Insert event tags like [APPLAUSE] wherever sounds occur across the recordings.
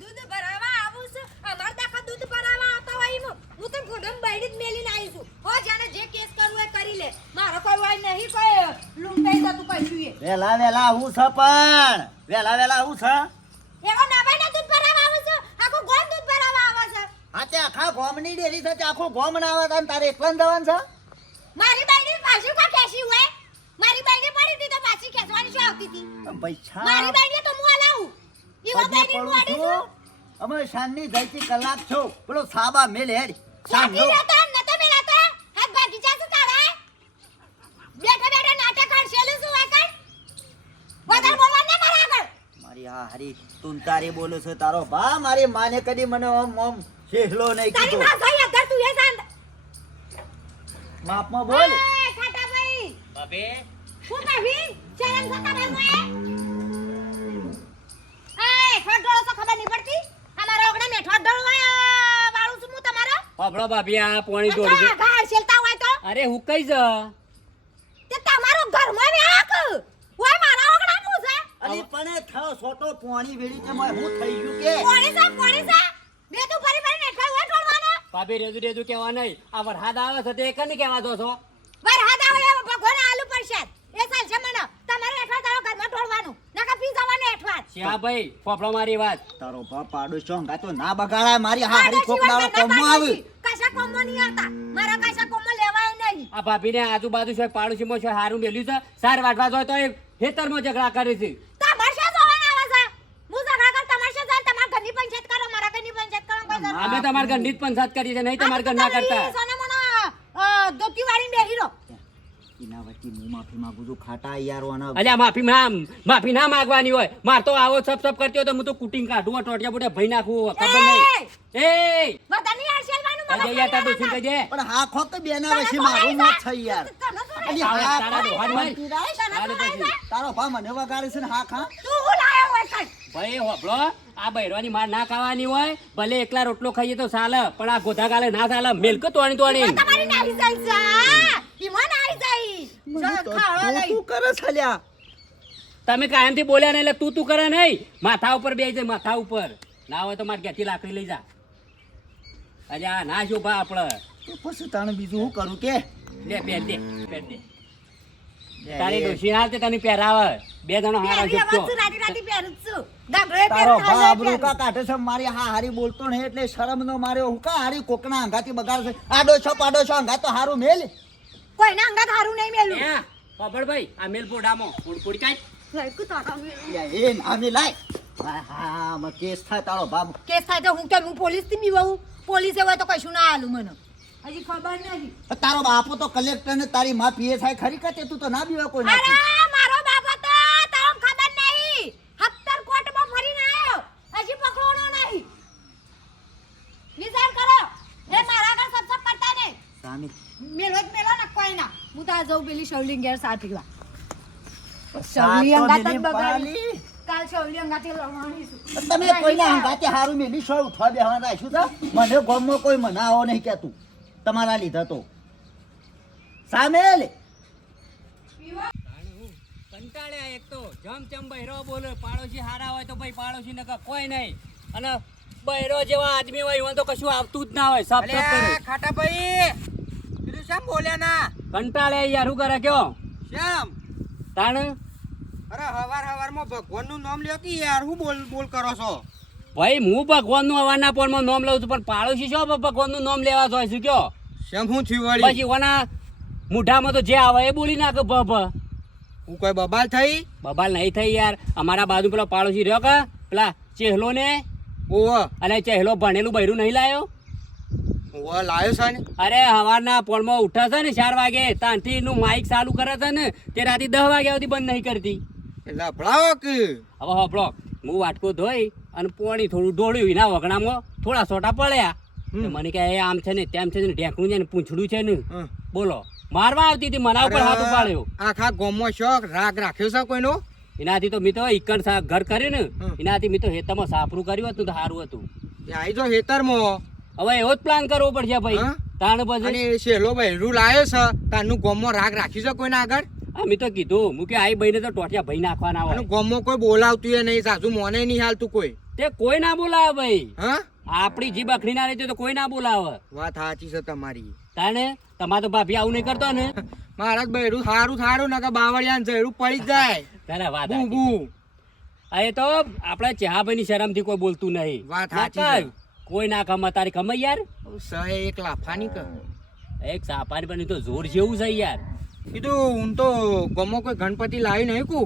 દૂધ ભરાવા આવું છું. અમાર દાખા દૂધ ભરાવા આવતા હોય એમાં. હું તો ઘોડમ બૈડી જ મેલીને આવી છું. હો જાને જે કેસ કરવું એ કરી લે. મારો કોઈ વાય નહીં કોઈ લૂંટાઈ જતું કશું એ. વેલા વેલા હું છ પણ. વેલા વેલા હું છ. એવો નવાઈના દૂધ ભરાવા આવું છું? આખું ગોમ દૂધ ભરાવા આવે છે? આ તે આખા ગોમની ડેરી છે તે આખું ગોમ ના આવે તને તારે એકલા જવાનું છે? મારી બાઈડી પાછી કા કેસી હોય? મારી બાઈડી પડી હતી તો પાછી કેસવાની શું આવતી હતી? પૈસા મારી બાઈડી તો હું ઈવો પગે પડું છું અમે શાનની જઈતી કલાક છો પેલો સાબા મેલ હેડ શાનનો ક્યાંથી નતો મેલાતા? હાથ ભાગી જાશે તારા? બેઠા બેઠા નાટક હડસેલું શું આ વધારે બોલવાનું નહીં મારા આગળ. મારી આ હરી તું તારી બોલું છે તારો બા મારી માને કદી મને ઓમ ઓમ શેહલો નહીં તારી કીધો માં જોઈ અધર તું એ શાંત. માપમાં બોલ એ, ખાટાભાઈ. બાબે શું કહી ચરણ થતા ભાઈ મોએ? ઢોળો છો ખબર નહીં પડતી? અમારા ઓગણે મેઠો ઢોળવા, વાળું છું હું તમારો? હોભળો ભાભી આ પોણી આ દોડી ઘા- ઘા હડસેલતા હોય તો? અરે હું કઈ જ તે તમારો ઘરમાં વેળાક. ઓય, મારા ઓગણાનું છે. અલી પણ એ સોટો પોણી વેડી છે મારે હું થઈ ગયું કે પોણી છે, પોણી છે. બે તું ફરી ફરીને હેઠળ હોય ઢોળવાનો. ભાભી રેજુ રેજુ કેવા નહીં આ વરસાદ આવે છે તે કને કેવા દો છો વરસાદ આવે ભગવાન આલુ પ્રસાદ. એ છે મને. તમારે હેઠળ તારો ઘરમાં ઢોળવાનું. નકર પી જવાનું હેઠળ. શ્યા ભાઈ ફોફળો મારી વાત તારો બાપ પાડો છો તો ના બગાડાય મારી હા હરી વગરના કોમમાં આવે. કશા કોમમાં નહીં આવતા. મારા કશા કોમો લેવાય નહીં. આ ભાભીને આજુબાજુ છે પાડોશીમાં છે હારું મેલ્યું છે સાર વાટવા જોય તો એ ખેતરમાં ઝઘડા કરે છે તમારે શું જોવાનું આવે છે? હું ઝઘડા કર, તમારે શું જોવાનું? તમારા ઘરની પંચાયત કરો, મારા ઘરની પંચાયત કરો, કોઈ જરૂર અમે તમારા ઘરની જ પંચાયત કરીએ છીએ નહીં તમારા ઘર ના આ કરતા તમારી સોને મોનો, અ, ધોતી વાળીને બેહી રહો. એના વચ્ચે હું માફી માંગુ છું. ખાટા યાર ઓના. અલ્યા માફી ના માફી ના માંગવાની હોય. માર તો આવો સપ સપ કરતી હોય તો હું તો કુટિંગ કાઢું ટોટિયા બોટિયા ભઈ નાખું ખબર નહીં. એ! વધારે નહીં હડસેલવાનું, મગજ અજય યાર તાર ફરી ડોશી પણ હા ખોક તો બેના વચ્ચે મારું લઈ મોત યાર. તને તો લઈ અલી જા. હા તારા ડોહાન હોય. તને તો તને તો લઈ જા. તારો ભા મને વગાડે છે ને હા? ખા તું હું લાયો હોય કાંઈ? ભાઈ હોભળો આ બૈરવાની માર ના ખાવાની હોય. ભલે એકલા રોટલો ખાઈએ તો ચાલે પણ આ ગોધા ગાલે ના ચાલે મેલકો તોડી તોડી. તમારી નાહી જાય છે, હા. ઈમાં નાહી જાય. જો ખાવા લઈ. તું કરે છલ્યા તમે કાયમથી બોલ્યા નહીં એટલે તું તું કરે નહીં. માથા ઉપર બે જાય માથા ઉપર. ના હોય તો મારે ઘેરથી લાકડી લઈ જા. અરે આ ના શું ભા આપણે પછી તાણે બીજું હું કરું કે? લે પહેર દે પહેર દે તારી ડોશી હાલ તે તને પહેરાવે. બે જણો હારા પહેરી શકતો રાતી રાતી પહેરું છું. તારો કા કાઢે છે મારી હા હારી બોલતો ને એટલે શરમ નો માર્યો. હું કા હારી કોકના અંગાથી બગાડ છે આડો છો પાડો છો અંગા તો હારું મેલ. કોઈના અંગાત હારું નહીં મેલું. હે ખબર ભાઈ આ મેલ પોડામો ફૂડ ફૂડ કાઢ લડકું તારા મેલું. એ નામી લાય હા હા કેસ થાય તારો બાપ કેસ થાય તો હું કેમ હું પોલીસથી બીવાવું? પોલીસે હોય તો કશું ના આલું મને. હજી ખબર નહીં. તારો બાપો તો કલેક્ટર ને તારી માં પીએ થાય ખરી કે તું તો ના બીવા કોઈ અરે નાખી મારો બાપ હતો તમને ખબર નહીં હત્તર કોર્ટમાં ફરીને આવ્યો હજી પકડવાનો નહીં વિચાર કરો એ મારા આગળ સબ સબ કરતા નહીં સામી મેલો જ મેલો ને કોઈ ના હું પેલી શૌલિંગ ઘેર સા પીવા. તો અંગાત બગાડી. કાલ શૌલી અંગાથી લડવાની તમે કોઈના અંગાતે હારું મેલી છો ઉઠવા બેહવા રાખ્યું તા મને ગામમાં કોઈ મનાવો નહીં કેતું તમારા લીધા તો. સામેલ કંટાળ્યા એક તો. જમ ચમ બૈરો બોલે. પાડોશી હારા હોય તો ભાઈ પાડોશી નકર કોઈ નહીં. અને બૈરો જેવા આદમી હોય એમાં તો કશું આવતું જ ના હોય. કરે. ખાટા ભાઈ. શેમ બોલ્યા ના કંટાળે યાર શું કરે કયો? શેમ? તાણ? અરે હવાર હવારમાં ભગવાનનું નામ લ્યો કે યાર હું બોલ બોલ કરો છો? ભાઈ હું ભગવાનનું અવારના પોરમાં નામ લઉં છું પણ પાડોશી શું ભગવાનનું નામ લેવા જોઈએ શું કયો? શેમ હું થયું વળી? પછી ઓના મુઢામાં તો જે આવે એ બોલી નાખે ભ ભ. હું કોઈ બબાલ થઈ? બબાલ નહીં થઈ યાર અમારા બાજુ પેલો પાડોશી રહ્યો કે પેલા ચેહલો ને ઓવ અને ચેહલો ભણેલું બૈરું નહીં લાયો? ઓવ લાયો છે ને? અરે હવારના પોળમાં ઉઠે છે ને ચાર વાગે તાંથી નું માઇક ચાલુ કરે છે ને તે રાતે દસ વાગ્યા સુધી બંધ નહીં કરતી. એટલે ભળાવો કે? હવે હોપડો હું વાટકો ધોઈ અને પોણી થોડું ઢોળ્યું. એના વગણામાં થોડા સોટા પડ્યા. મને કહે એ આમ છે ને તેમ છે ને ઢેકણું છે ને પૂંછડું છે ને. બોલો. મારવા આવતી હતી મના ઉપર હાથ ઉપાડ્યો. આખા ગોમો શોખ રાગ રાખ્યો છે કોઈનો? એનાથી તો મિત્રો ઈકણ ઘર કર્યું ને. એનાથી મેં તો હેતામાં સાપરું કર્યું હતું તો સારું હતું. આવી જો હેતરમાં. હવે એવો જ પ્લાન કરવો પડશે ભાઈ. તાણ પછી શેલો રૂલ આવ્યો છે. તારનું ગામમાં રાગ રાખી છે કોઈના આગળ? અમે તો કીધું હું કે આઈ ભાઈને તો ટોટિયા ભાઈ નાખવાના આવે હોય કોઈ બોલાવતું નહીં સાસુ મોને નહીં હાલતું કોઈ. તે કોઈ ના બોલાવે ભાઈ. હા? આપણી જીભ અખડી ના રહેતી તો કોઈ ના બોલાવે. વાત સાચી છે તમારી. તાને તમાર તો ભાભી આવું નહીં કરતો ને. [LAUGHS] મારા બૈરું સારું સારું નકર બાવળિયા જયરું પડી જાય. તારે વાત બુ એ તો આપણે શરમ શરમથી કોઈ બોલતું નહીં. વાત સાચી. કોઈ ના ખમા તારી ખમાય યાર? સહે એક લાફાની ક? એક સાપાની પણ તો જોર જેવું છે યાર. કીધું હું તો ગમો કોઈ ગણપતિ લાવી નહીં કુ.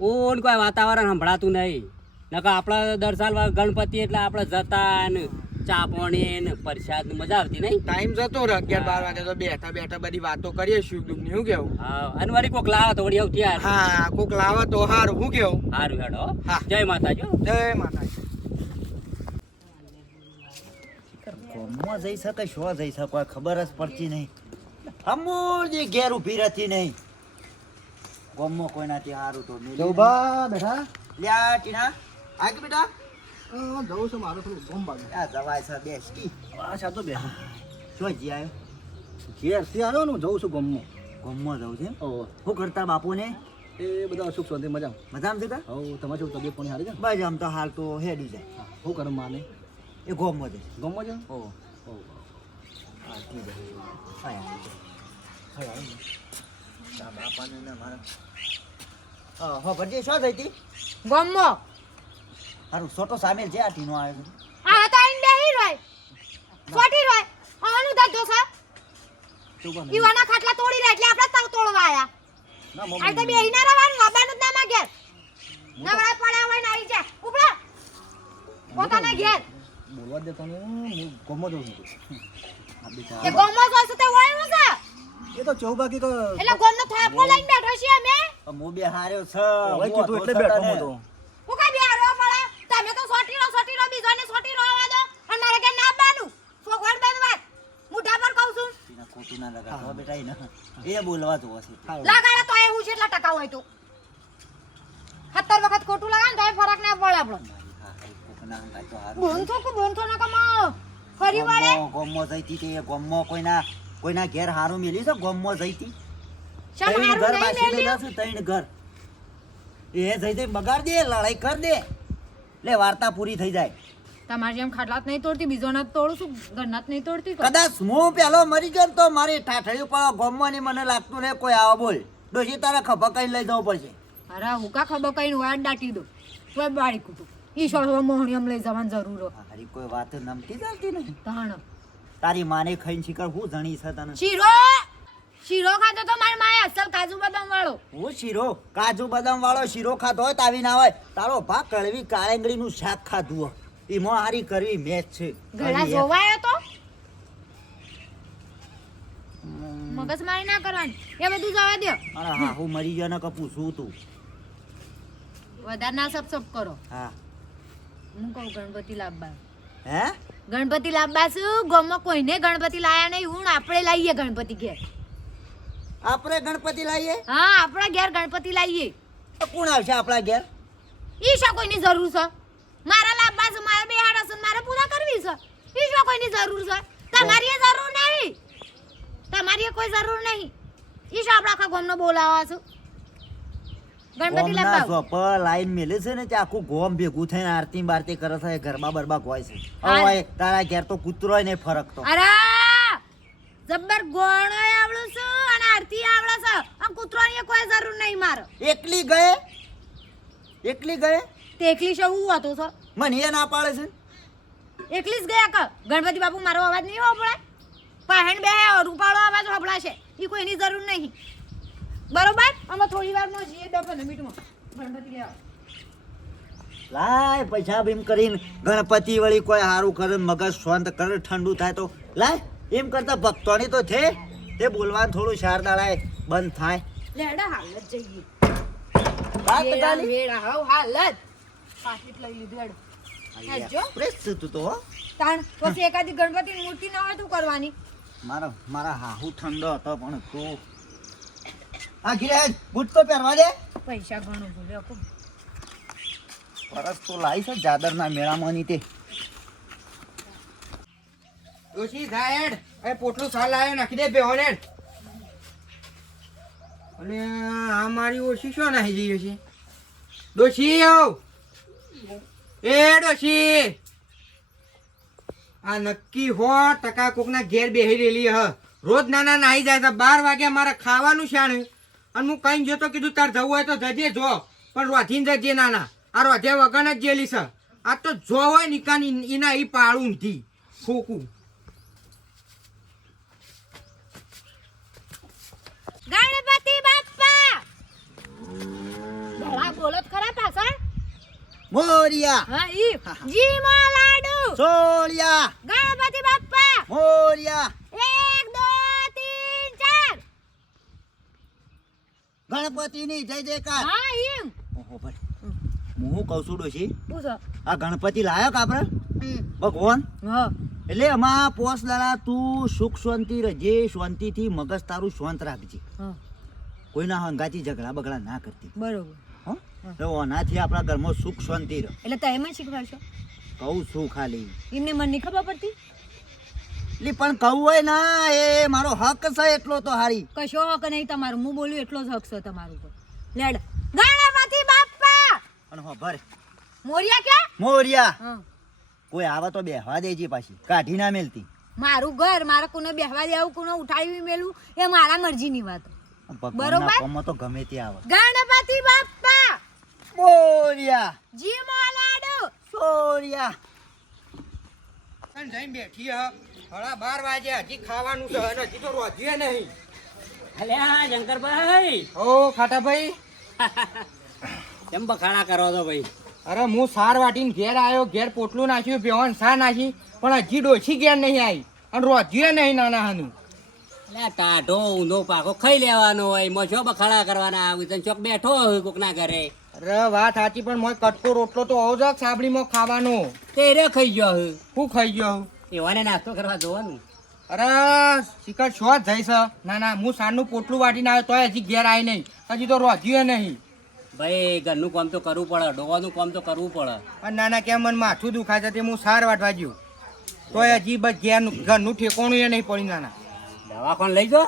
ઓન કોઈ વાતાવરણ સંભળાતું નહીં. નકર આપણા દર સાલ ગણપતિ એટલે આપણે જતા ને ચા પાણી ને પ્રસાદ મજા આવતી નહીં. ટાઈમ જતો રહે અગિયાર બાર વાગે તો બેઠા બેઠા બધી વાતો કરીએ સુખ દુઃખની શું કેવું? હા અને વળી કોક લાવો તો વળી આવતી યાર. હા કોક લાવે તો હારું હું કેવું? હારું હેડો હા. જય માતાજી હો. જય માતાજી. ગામમાં જઈ શકે શું જઈ શકો ખબર જ પડતી નહીં. અમૂલજી ઘેર ઊભી રહેતી નહીં. ગામમાં કોઈનાથી સારું તો નહીં. બા બેઠા લ્યા ટીના આ કે બેટા. જવું છું મારે થોડું ગમ બાજુ આ જવાય છે બેસ. કી આ તો બેઠા શું જી આવ્યો ઘેરથી આવ્યો ને જઉં છું ગમો. ગમો જવું છે ઓ. શું કરતા બાપુને? એ બધા સુખ શાંતિ મજા મજામાં છે કા? તમે તમારે શું તબિયત પાણી હારી છે? બસ આમ તો હાલ તો હેડી જાય. શું કરું માને? એ ગામમાં છે ગમમાં છે ઓહો ઓહો હા ઠીક હા હા આવી બાપાને ને મારા. હા હો ભરજી શું થઈ હતી? ગમો. હારું છોટો સામેલ છે આ ટીનો આવ્યો છે. આ તો આઈને બેહી રોય સોટી રોય આનું ધંધો છે ઈવાના ખાટલા તોડી રહ્યા એટલે આપણે તાવ તોડવા આયા. ના આ તો મમ્મી બેહી ના રહેવાનું આબાનું જ ના માં ઘેર. નવરા પડ્યા હોય ને આવી જાય. ઉપડા. પોતાના ઘેર. બોલવા દેતો ને હું ગમમાં જઉં છું. હા બેટા. એ ગમો જોઈશે તે વળ્યું છે એ તો ચૌ બાકી તો એટલે ગમનો થાપો લઈને બેઠો છીએ અમે. આ મો બે હાર્યો છે. હવે કીધું એટલે બેઠો તને. હું તો હું કઈ બેહારો પડે તમે તો સોટી રો સોટી રો બીજાને સોટી રો આવવા દો. અને મારે કે ના બાનું સોગવડ બેન વાત મુઢા પર કહું છું. ટીના ખોટું ના લગાડ. હો બેટા એને. એ બોલવા જોવે છે. હા. લગાડે તો એવું જેટલા ટકા હોય તો. સત્તર વખત ખોટું લગાડે તો એ ફરક ના પડે આપણો. મારી હા, હા, કોકના હંગાત તો હારું. બોનથો કે બોનથો ના કમાઓ ફરી વળે? ગોમમાં- ગોમમાં જઈતી તે એ કોઈના કોઈના ઘેર હારું મેલી છે? ગોમમાં જઈતી શમ હારું નહીં મેલ્યું? મેલ્યા ઘર. એ જઈ જઈ બગાડ દે લડાઈ કર દે. લે વાર્તા પૂરી થઈ જાય. તમારી જેમ ખાટલાત નહીં તોડતી બીજો ના તોડું છું ઘરનાથ નહીં તોડતી કદાચ હું પેલો મરી ગયો તો મારી ઠાઠડી પર ગોમમાં ને મને લાગતું ને કોઈ આવો બોલ. ડોશી તારે ખભા કઈ લઈ જવું પડશે. અરે હું કા ખબર કઈ વાડ દાટી દો તો બાળી કૂટું ઈ છોડવા મોહણી એમ લઈ જવાની જરૂર હોય. કોઈ વાત નમતી ચાલતી નહીં. તાણ. તારી માને ખાઈને શીખર હું જણી છે તને? શીરો! શીરો ખાતો તો મારી માએ અસલ કાજુ બદામ વાળો. હું શીરો? કાજુ બદામ વાળો શીરો ખાતો હોય તાવી ના હોય. તારો ભા કળવી કાળેંગળી નું શાક ખાધું હોય. એમાં હારી કરવી મેચ છે. એમ. જોવાયો તો? મગજ મારી ના કરવાની. એ બધું જવા દે અરે હા હું મરી ગયો ને કપું શું તું? વધારે ના સપ સપ કરો. હા. હું કહું ગણપતિ લાવવા હે? ગણપતિ લાવવા શું? ગામમાં કોઈને ગણપતિ લાયા નહીં. હું આપણે લાવીએ ગણપતિ ઘેર. આપણે ગણપતિ લાવીએ હા આપણા ઘેર ગણપતિ લાવીએ તો કોણ આવશે આપણા ઘેર? ઈશા કોઈની જરૂર છે? મારા લાવવા છે મારે બેહાડા છે મારે પૂરા કરવી છે? ઈશા કોઈની જરૂર છે? તમારી જરૂર નહીં. તમારી કોઈ જરૂર નહીં. ઈશા આપણા આખા ગામનો બોલાવા છો. ગણપતિ ગોમના સોપ લાઈન મેલે છે ને તે આખું ગોમ ભેગું થઈને આરતી બારતી કરે છે ગરબા બરબા ગોય છે. હવે તારા ઘેર તો કૂતરો નહીં ફરકતો. અરે જબ્બર ગોણો આવડું છે અને આરતી આવડે છે. આમ કૂતરાની કોઈ જરૂર નહીં મારે. એકલી ગયે? એકલી ગયે? તેકલી છે હું હતો છો? મને એ ના પાડે છે? એકલી જ ગયા ક? ગણપતિ બાપુ મારો અવાજ નહીં હોભળે પહેણ બે રૂપાળો અવાજ હોભળાશે એ કોઈની જરૂર નહીં. બરોબર? અમે થોડી વારમાં જઈએ દસ પંદર મિનિટમાં ગણપતિ લેવા લાય પૈસા ભીમ કરીને ગણપતિ વળી કોઈ સારું કરે મગજ શાંત કરે ઠંડુ થાય તો. લાય એમ કરતા ભક્તોની તો છે. તે બોલવાનું થોડું શાર દાડાય બંધ થાય. લેડા હાલ જ જઈએ. વાત વેડા વેડા હવ હાલ પાકીટ લઈ લીધું હેડ હેડજો. ફ્રેશ તું તો તાણ પછી એકાદી ગણપતિની મૂર્તિ ના હોય તું કરવાની. મારા મારા હાહુ ઠંડો હતો પણ તું આ ગિરેજ બૂટ તો પહેરવા દે. પૈસા ઘણું ભૂલ્યો ખૂબ પરત તો લાવી છે જાદરના મેળામાંની તે. ડોશી સાહેડ એ પોટલું સાલ લાવ્યો નાખી દે બેહોને. અને આ મારી ઓછી શું નાખી જઈ છે? ડોશી આવ. એ ડોશી. આ નક્કી હો ટકા કોકના ઘેર બેહી રહેલી હ. રોજ નાના નાહી જાય છે બાર વાગે મારે ખાવાનું શાણ. અને હું કઈ જતો કીધું તાર જવું હોય તો જજે જો. પણ રોધીને જજે નાના. આ રોધ્યા વગર જ જેલી છે. આ તો જો હોય નિકાની એના એ પાળું નથી ખોકું ગણપતિ બાપ્પા! ભલા બોલો ખરા પાછળ. મોરિયા. હા ઈ. જીમા લાડુ. સોળિયા. ગણપતિ બાપ્પા. મોરિયા એક દો તીન ચાર ગણપતિની જય જયકાર. હા ઈમ ઓહો ભાઈ. હું શું કહું છું ડોશી? આ ગણપતિ લાયક આપણે ભગવાન? હા. એટલે એમાં પોસ દાડા તું સુખ શાંતિ રજે શાંતિથી મગજ તારું શાંત રાખજે. કોઈના હંગાથી ઝઘડા બગડા ના કરતી. બરોબર. ઓનાથી આપણા ઘરમાં સુખ શાંતિ રહે. એટલે તમે શીખવાડશો. કહું છું ખાલી. એમને મન નહીં ખબર પડતી? એટલે પણ કહું હોય ના એ મારો હક છે એટલો તો હારી. કશો હક નહીં તમારું. હું બોલ્યું એટલો જ હક છે તમારો તો. લેડ. ગણપતિ બાપ્પા અને હો ભર. મોરિયા કે મોરિયા. કોઈ આવે તો બેહવા દેજી પાછી. કાઢી ના મેલતી. મારું ઘર મારે કોને બેહવા દેવું કોને ઉઠાવી મેલું એ મારા મરજીની વાત. બરોબર. તો ગમે તે આવે. ગણપતિ બાપ્પા મોરિયા. જી મોલાડો! સોરિયા. અને જઈને બેઠી હળા બાર વાગે હજી ખાવાનું છે અને હજી તો રોધીએ નહીં. અલ્યા શંકરભાઈ. ઓ ખાટાભાઈ. કેમ બખાડા કરો છો ભાઈ? અરે હું સાર વાટીને ઘેર આવ્યો ઘેર પોટલું નાખ્યું બેવાન સા નાખી પણ હજી ડોછી ઘેર નહીં આવી. અને રોધીએ નહીં નાના હાનું. એટલે ટાઢો ઊંધો પાકો ખાઈ લેવાનો હોય એમાં બખાડા કરવાના? આવી તને ચોક બેઠો હોય કોકના ઘરે. અરે વાત સાચી પણ મોય કટકો રોટલો તો હોવો જ સાબડીમાં ખાવાનો. તે રે ખાઈ ગયો હું હું ખાઈ ગયો. હું? એવાને નાસ્તો કરવા જોવાનું. અરે શિખર શો જ જઈશ? ના ના હું સાંજનું પોટલું વાટીને આવ્યો તોય હજી ઘેર આવી નહીં. હજી તો રોધ્યું નહીં. ભાઈ ઘરનું કામ તો કરવું પડે ડોવાનું કામ તો કરવું પડે. અને નાના કેમ મને માથું દુખાય છે તે હું સાર વાટવા ગયો. તોય હજી બસ ઘેરનું ઘરનું ઠેકોણું એ નહીં પડી નાના દવાખાન લઈ ગયો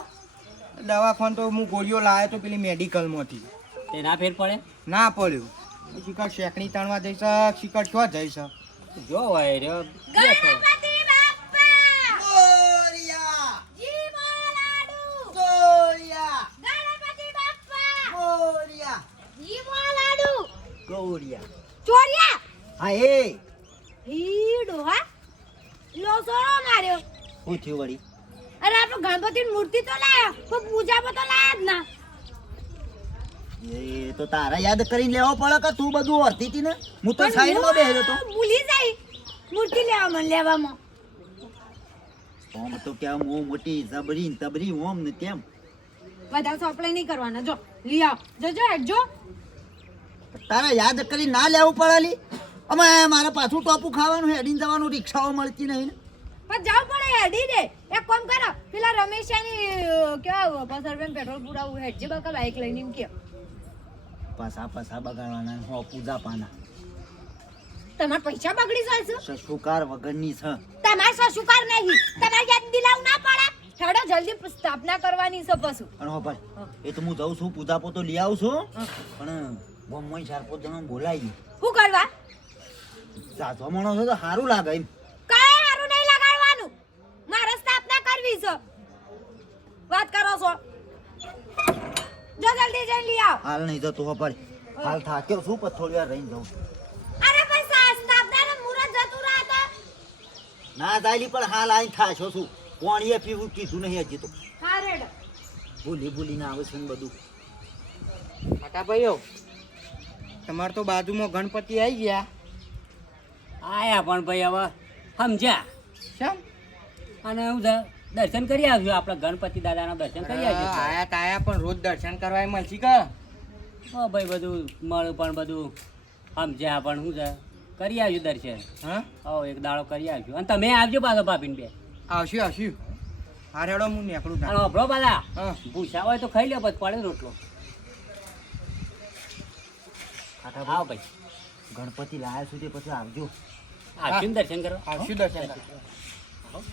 દવાખાન તો હું ગોળીઓ લાવ્યો તો પેલી મેડિકલમાંથી તેના ફેર પડે? ના પડ્યું. શિખર શેકણી તાણવા જઈશ શિખર છો? જઈશ જો હોય રહ્યો બેઠો ગણપતિ બાપ્પા! મોરિયા જી મોલાડુ! સોરિયા ગણપતિ બાપ્પા! મોરિયા જી મોલાડુ! ગૌરિયા! ચોરિયા! હા એ! ઈ ડોહા લોસોરો માર્યો. શું વળી? અરે આપણો ગણપતિની મૂર્તિ તો લાયા પૂજા તો લાયા જ ના. તો તારા યાદ કરીને લેવો પડે કે તું બધું વર્તી હતી ને? હું તો સાઈડમાં બેહ્યો તો ભૂલી જાય. મૂર્તિ લેવા મને લેવામાં. ઓમ તો કે હું મોટી જબરી તબરી ઓમ ને તેમ. બધા સપ્લાય નહીં કરવાના. જો લઈ આવ. જજો હેડજો તારા યાદ કરી ના લેવું પડાલી? અમે મારે પાછું ટોપું ખાવાનું હેડીને જવાનું રિક્ષાઓ મળતી નહીં ને. પણ જાવ પડે હેડી દે. એક કામ કરો પેલા રમેશની કેવા પસાર પેટ્રોલ પુરાવું હેડજે બકા બાઈક લઈને એમ કે. પાછા પાછા બગાડવાના હો પૂજા પાના. તમાર પૈસા બગડી જશે સસુકાર વગરની છે. તમાર સસુકાર નહીં. તમાર યાદ દિલાવ ના પડે. હેડો જલ્દી સ્થાપના કરવાની છે પશુ પણ હો ભાઈ એ તો હું જઉં છું પૂજા પોતો લઈ આવું છું. પણ બોમ્બઈ ચાર પાંચ જણા બોલાવી. શું કરવા? સાચો મણો છે તો સારું લાગે એમ. કાંઈ સારું નહીં લગાડવાનું. મારે સ્થાપના કરવી છે. વાત કરો છો? જો જલ્દી જઈ લઈ આવ. હાલ નહીં તો તું ભાઈ. હાલ થાક્યો છું પણ થોડી વાર રહીને જાઉં. અરે પણ સાસ સ્થાપનાનું મુરત જતું રહે તો. ના જાયલી પણ હાલ આઈ થાશો છું. એ પીવું કીધું નહીં હજી તો. હા રેડ ભૂલી ભૂલીને આવે છે ને બધું. ખાટાભાઈઓ તમારે તો બાજુમાં ગણપતિ આવી ગયા. આયા પણ ભાઈ હવે સમજ્યા? શેમ અને હું છે? દર્શન કરી આવજો આપણે ગણપતિ દાદાના દર્શન કરી આવજો. આયા તાયા પણ રોજ દર્શન કરવા મળશે કે? હો ભાઈ બધું મળું પણ બધું. સમજ્યા પણ શું છે કરી આવજો દર્શન. હા? હો એક દાડો કરી આવજો. અને તમે આવજો પાછો ભાભીને બે. આવશું આવશું. હા રેડો હું નીકળું અભરો ભૂસા હોય તો ખાઈ લે પછી પડે રોટલો. આવો ભાઈ. ગણપતિ લાયા સુધી પછી આવજો. આવશું દર્શન કરો આવશું દર્શન કરવા.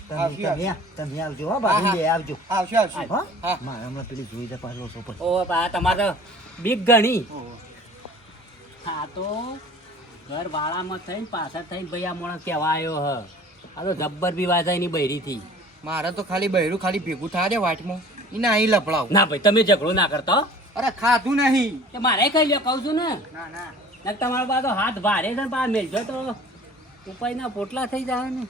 તમે આવજો, તમે તમે આવજો હો ભાભી બે આવજો. આવશું આવશું હા. મારે પેલી જોઈ જાય પાછો સોપર. ઓ બા તમારે તો બીક ગણી. હા તો ઘર વાળામાં થઈને પાછળ થઈને ભાઈ આ મોણસ કહેવા આવ્યો હ. આ તો જબ્બર બી વાજાયની બૈરીથી. મારે તો ખાલી બૈરું ખાલી ભેગું થાય વાટમાં. એને અહીં લપડાવ. ના ભાઈ તમે ઝઘડો ના કરતો. અરે ખાધું નહીં. કે મારે કઈ લ્યો કહું છું ને. ના ના. તમારો બા તો હાથ ભારે છે ને બા મેલજો તો. ઉપાયના પોટલા થઈ જાય ને.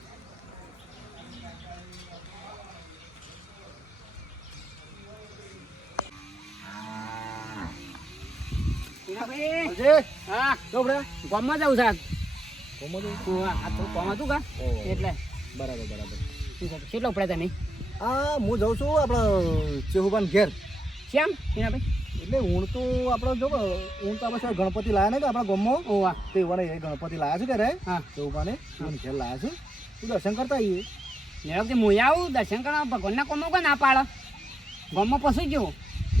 હા. ગામમાં જાઉં સાહેબ આ તો કા? એટલે. બરાબર બરાબર? કેટલો પડે તમે? આ હું જાઉં છું આપણે ચેહુબાન ઘેર. શ્યામ એના ભાઈ એટલે ઊણ તો આપણે જો કે ઊણ તો આપણે ગણપતિ લાયા ને કે આપણા ગામમાં? ઓવા તે વને એ ગણપતિ લાયા છે કે રે હા. ચેહુબાને ઊણ ઘેર લાયા છે. તું દર્શન કરતા આવીએ. મેળો કે હું આવું? દર્શન કરવા ભગવાનના કોમો કોઈ ના પાડો. ગામમાં પસી કે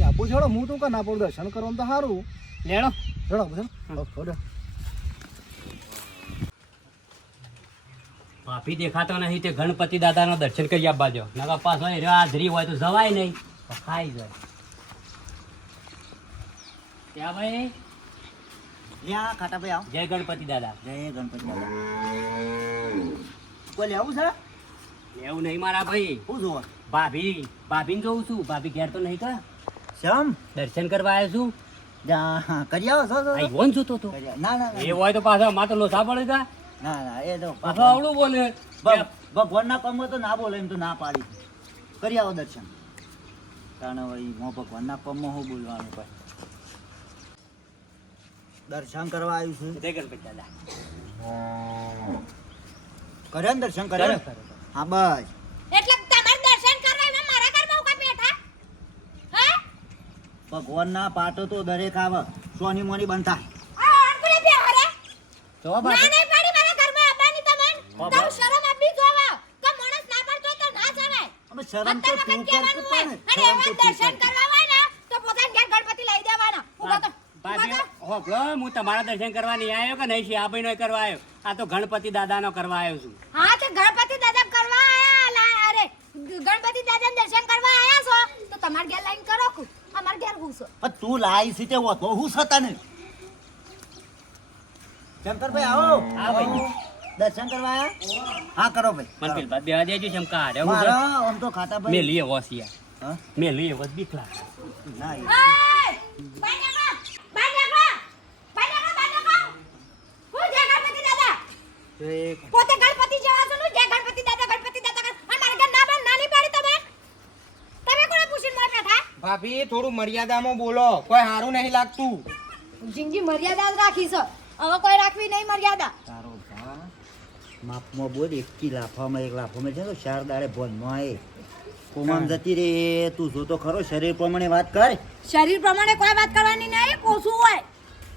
આપું છોડો હું તું કે ના પડું દર્શન કરવાનું તો સારું. લેડો બધા. ભાભી દેખાતો નહીં તે ગણપતિ દાદાનો દર્શન કરી આપવા જો. નકા પાછો એ હાજરી હોય તો જવાય નહીં. ખાઈ જાય. ત્યાં ભાઈ? લ્યા ખાટા ભાઈ આવો. જય ગણપતિ દાદા. જય ગણપતિ દાદા. કોઈ લેવું છે? એવું નહીં મારા ભાઈ. શું જોવા? ભાભી ભાભીને જોઉં છું. ભાભી ઘેર તો નહીં કા? શમ? દર્શન કરવા આવ્યો છું. કરી આવો છો છો, આ જોતો તો ના ના એ હોય તો પાછા માતો લોસા પડે ના ના એ તો પાછો આવડું બોલે. ભગવાનના કામમાં તો ના બોલે એમ તો ના પાડી. કરી આવો દર્શન. કારણ વળી હું ભગવાનના કામમાં હું બોલવાનું દર્શન કરવા આવ્યું છું. જય ગણપતિ દાદા દર્શન. હા બસ. એટલે તમારે દર્શન કરવા એમાં મારા ઘરમાં ઉકા બેઠા હા ભગવાનના પાટો તો દરેક આવે. સોની મોની બનતા. આ અણકુડે બે હરે. જો ના ભાભી નહીં પાડી મારા ઘરમાં આવવાની તમને બાબા. તારું શરમ આપી ના ના અમે શરમ તો કર કે પણ શરમ કર. ને હું તમારા દર્શન કરવા નહીં આવ્યો કે નહીં? આ ભાઈનો કરવા આવ્યો. આ તો ગણપતિ દાદાનો કરવા આવ્યો છું. હા તો ગણપતિ દાદા કરવા આયા ગણપતિ દાદા દર્શન કરવા આયા છો? તો તમારે ઘેર લાઈન કરો કુ. અમાર ઘેર ઘૂસો પણ તું લાઈ સીતે તે હોતો હું સતા ને શંકરભાઈ આવો હા ભાઈ. દર્શન કરવા આયા હા કરો ભાઈ મને કરો. પેલી દેજો છે એમ કા હારે હું આમ તો ખાતા ભાઈ મેલી એવો છે યાર. હા? મેલી એવો જ બીક ના! હું પોતે ગણપતિ જેવા છો ને જય ગણપતિ દાદા ગણપતિ દાદા ગણ- અમારા ઘેર ના બન નાની પાડી તમે તમે કોને પૂછીને મોર બેઠા ભાભી થોડું મર્યાદામાં બોલો. કોઈ સારું નહીં લાગતું. જિંદગી મર્યાદા જ રાખી છે હવે કોઈ રાખવી નહીં મર્યાદા. તારો ભા. માપમાં બોલ એકી લાફામાં એક લાફામાં છે તો ચાર દાડે ભોનમાં એ. કોમામ જતી રે તું જો તો ખરો શરીર પ્રમાણે વાત કર. શરીર પ્રમાણે કોઈ વાત કરવાની નહીં પોસું હોય.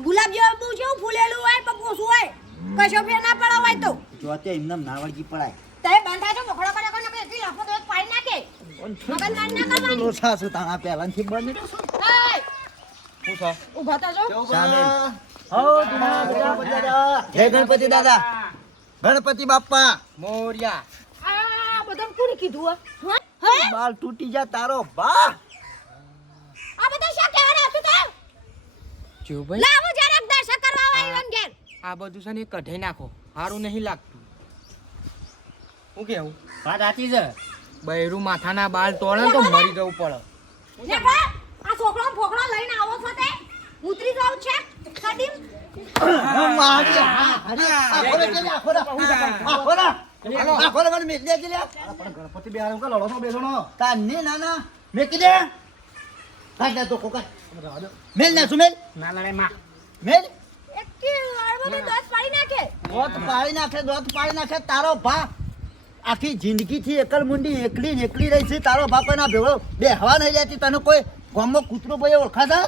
ગુલાબ જેવું જેવું ફૂલેલું હોય પણ પોસું હોય. કશો ફેર ના પડાવાય તો. જો જોતે એમને નાવડજી પડાય તમે બંધા છો મોકળો કરે કોને કોઈ એટલી લાફો તો પાડી નાખે મગજ ના તાણા પહેલાથી ગણપતિ જય ગણપતિ દાદા. ગણપતિ બાપ્પા. મોર્યા. આ બધા કોને કીધું હે? બાલ તૂટી જા તારો બા. આ બધા શું કહેવાના હતું તો જીવભાઈ? લાવો જરાક દર્શન કરવા આવ્યો એમ ઘેર. આ બધું છે ને કઢાઈ નાખો. સારું નહીં લાગતું. હું કેવું? વાત સાચી છે. બૈરું માથાના બાલ તોડે તો મરી જવું પડે આ છોકરો ને ફોકરો લઈને આવો છો તે ઉતરી જાવ છે કદીમ ગણપતિ બે લડો છો બેસણો મેકી દે કાઢ દે તો કોકા મેલ ને સુમેલ ના લડાઈ માં મેલ એકી વાળવાની દસ પાડી નાખે દોત પાડી નાખે દોત પાડી નાખે તારો ભા આખી જિંદગીથી એકલ મુંડી એકલી ને એકલી રહી છે. તારો બાપ કોઈના ભેળો બે હવા નહીં જતી તને કોઈ ગામમાં કૂતરો ભાઈ ઓળખાતા?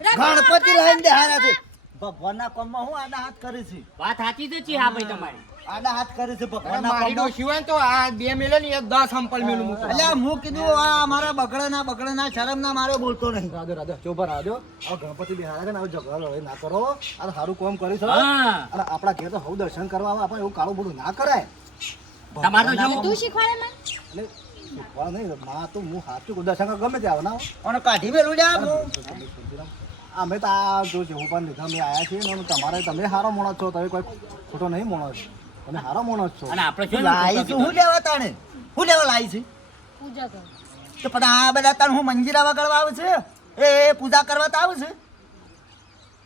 ગણપતિ લઈને દેહારા છે. ભગવાનના કામમાં હું આના હાથ કરી છે? વાત સાચી તો છે હા ભાઈ તમારી. આડા હાથ કરે છે અરે ભગવાનના મારી ડોશી હોય તો આ બે મેલે ને એક દસ સંપલ મેલું મૂકો. એટલે હું કીધું આ મારા બગડના શરમ શરમના મારે બોલતો નહીં. રાજો રાજો ચોભા રાજો. આ ગણપતિ બે હારે છે ને હવે ઝઘડા લડાઈ ના કરો. આ સારું કામ કરી છો હા. અને આપણા ઘેર તો હવ દર્શન કરવા આવે આપણે એવું કાળું બધું ના કરાય. તમારે તો તું શીખવાડે મને એટલે શીખવા નહીં માં તો હું સાચું દર્શન ગમે તે આવે ના અને કાઢી મેલું જા અમે તો આ જો જેવું પણ લીધા મેં આયા છીએ તમારે તમે સારો મોણો છો તમે કોઈ ખોટો નહીં માણસ તમે સારો માણસ છો. અને આપણે શું લાઈ છું હું લેવા તાણે? હું લેવા લાઈ છે? પૂજા કર. તો પણ આ બધા તને હું મંજીરા વગાડવા આવે છે? એ પૂજા કરવા તો આવે છે?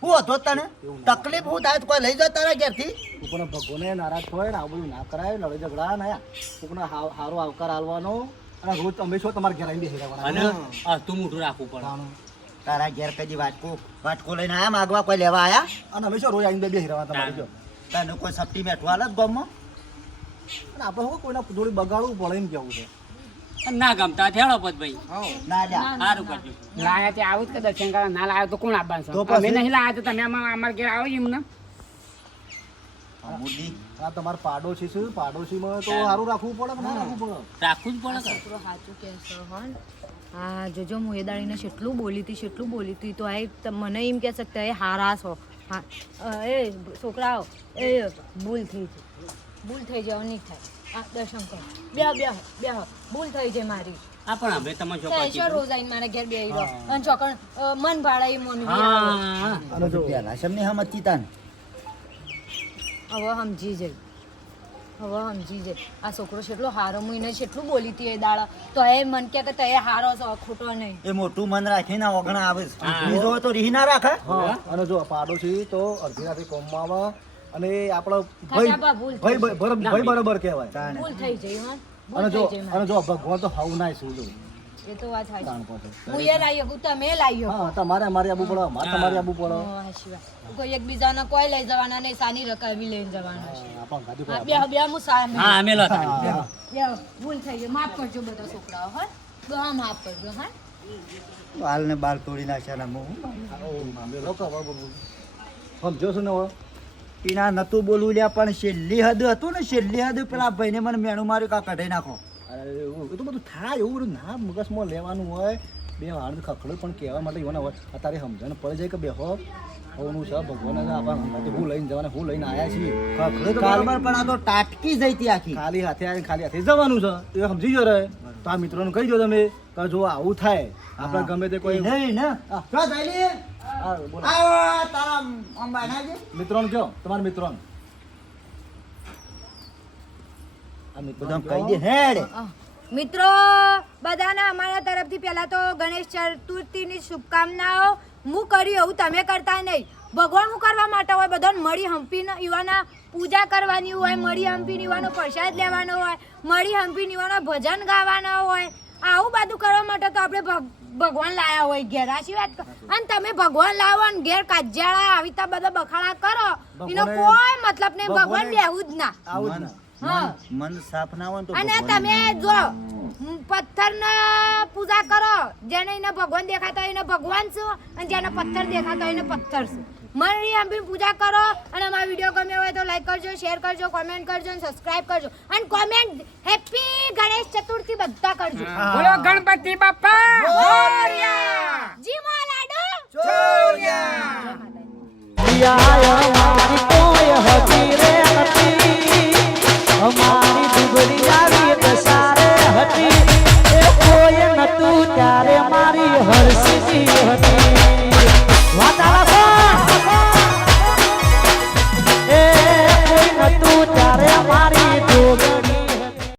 હું હતો તને તકલીફ હું થાય કોઈ લઈ જાય તારા ઘેરથી? કોકને ભગવાને નારાજ હોય ને આવું બધું ના કરાય લડાઈ ઝઘડા ના કોકને હાવ- હારો આવકાર આલવાનો. અને રોજ અમે છો તમારે ઘેર આવીને બેસી અને આ તું મોઢું રાખવું પડે. તારા ઘેર કદી વાટકો વાટકો લઈને આયા માગવા કોઈ લેવા આયા? અને અમે છો રોજ આવીને બેસી રહેવા તમારે જો. તને કોઈ સપટી મેઠું જ ગામમાં? અને આપણે શું કોઈના જોડે બગાડવું પડે એમ કેવું છે? ના ગમતા થેડો પદ ભાઈ. ના લ્યા સારું કરજો. લાયા તે આવું જ કે દર્શન કરવા ના લાયા તો કોણ આવવાનું તો અમે નહીં લાયા તો તમે અમારા અમારા ઘેર આવો એમને. આ આ પાડોશી છે પાડોશીમાં તો સારું રાખવું પડે ને રાખવું પડે. રાખવું જ પડે કે? છોકરો સાચું કહેશો હન હા. જોજો હું એ દાડીને કેટલું બોલી હતી કેટલું બોલી હતી. તો આ મને એમ કહે શકતા એ હારા છો. હા એ છોકરાઓ એ ભૂલ થઈ છે ભૂલ થઈ જાય નહીં થાય. આ દર્શન કરો. બે બે બે ભૂલ થઈ જાય મારી. આ પણ તમે રોજ મારા ઘેર બેહી રહ્યો. અને છોકરા મન ભાડાઈ મોન. હા. અને જો પેલા સમની હવે સમજી જઈ. હવે સમજી જાય આ છોકરો કેટલો હારો હું એને એટલું બોલી હતી એ દાડા. તો એ મન કે કે તે હારો છો ખોટો નહીં. એ મોટું મન રાખીને ઓગણા આવે બીજો તો રીહ ના રાખે? અને જો પાડોશી તો અડધી રાતે કોમમાં આવે. અને આપણો ભાઈ ભાઈ બરોબર ભાઈ બરાબર કહેવાય. ભૂલ થઈ જઈ હં. અને જો અને જો ભગવાન તો હાવ નાય શું જો. એ તો વાત સાચી. હું એ લાવી શકું તમે લાવી શકો હા તમારે મારે આવવું પડો મારે તમારે પડે. કોઈ એકબીજાને કોઈ લઈ જવાના નહીં સાની રકાવી લઈને જવાના છે. બે બે હું સામે. હા અમે ભૂલ થઈ ગઈ. માફ કરજો બધા છોકરાઓ હા. બધા માફ કરજો હા. બાલ ને બાલ તોડી નાખ્યા ના હું લોકો સમજો છો ને હવે પીના નતું બોલવું લ્યા પણ છેલ્લી હદ હતું ને છેલ્લી હદ પેલા ભાઈને મને મેણું માર્યું કા કઢાઈ નાખો. અરે એવું એ તો બધું થાય એવું બધું ના મગજમાં લેવાનું હોય. બે હાડ ખખડું પણ કહેવા માટે એવાના હોય. અત્યારે સમજણ પડી જાય કે બેહો હોવાનું છે ભગવાન જ આપણા હું લઈને જવાના હું લઈને આવ્યા છીએ. ખખડે તો બરાબર પણ આ તો ટાટકી જઈ હતી આખી. ખાલી હાથે આવીને ખાલી હાથે જવાનું છે. એ સમજી ગયો રે. તો આ મિત્રોને કહી દો તમે કે જો આવું થાય આપણે ગમે તે કોઈ નહીં ને. હા. જો હા. આવો તારા છે. મિત્રોને કહો તમારા મિત્રોને. કહી કહી દે હેડ. મિત્રો બધાને અમારા તરફથી પહેલા તો ગણેશ ચતુર્થીની શુભકામનાઓ. હું કર્યું એવું તમે કરતા નહીં. ભગવાન હું કરવા માટે હોય બધાને મળી હંપી યુવાના પૂજા કરવાની હોય મળી હંપીને યુવાનો પ્રસાદ લેવાનો હોય મળી હંપી યુવાનો ભજન ગાવાના હોય. આવું બધું કરવા માટે તો આપણે ભગ- ભગવાન લાયા હોય ઘેર. આશી વાત કર- અને તમે ભગવાન લાવો અને ઘેર કાજ્યાળા આવી તા બધા બખાડા કરો. એનો કોઈ મતલબ નહીં ભગવાન લેવું જ ના. આવું જ ના. મન સાફ ના હોય તો અને તમે જો પથ્થર પૂજા કરો જેને એને ભગવાન દેખાતા હોય એને ભગવાન છો અને જેને પથ્થર દેખાતા હોય એને પથ્થર છો. મનરી બી પૂજા કરો અને અમારો વીડિયો ગમ્યો હોય તો લાઈક કરજો શેર કરજો કોમેન્ટ કરજો અને સબસ્ક્રાઇબ કરજો. અને કોમેન્ટ હેપી ગણેશ ચતુર્થી બધા કરજો. બોલો ગણપતિ બાપા! મોરિયા જી મા લાડો! ચોરિયા! દિયા મારી કોઈ હતી રે નથી અમારી દુબળી આવી દસારે હતી. એ કોઈ નતું ત્યારે મારી હરસીજી હતી.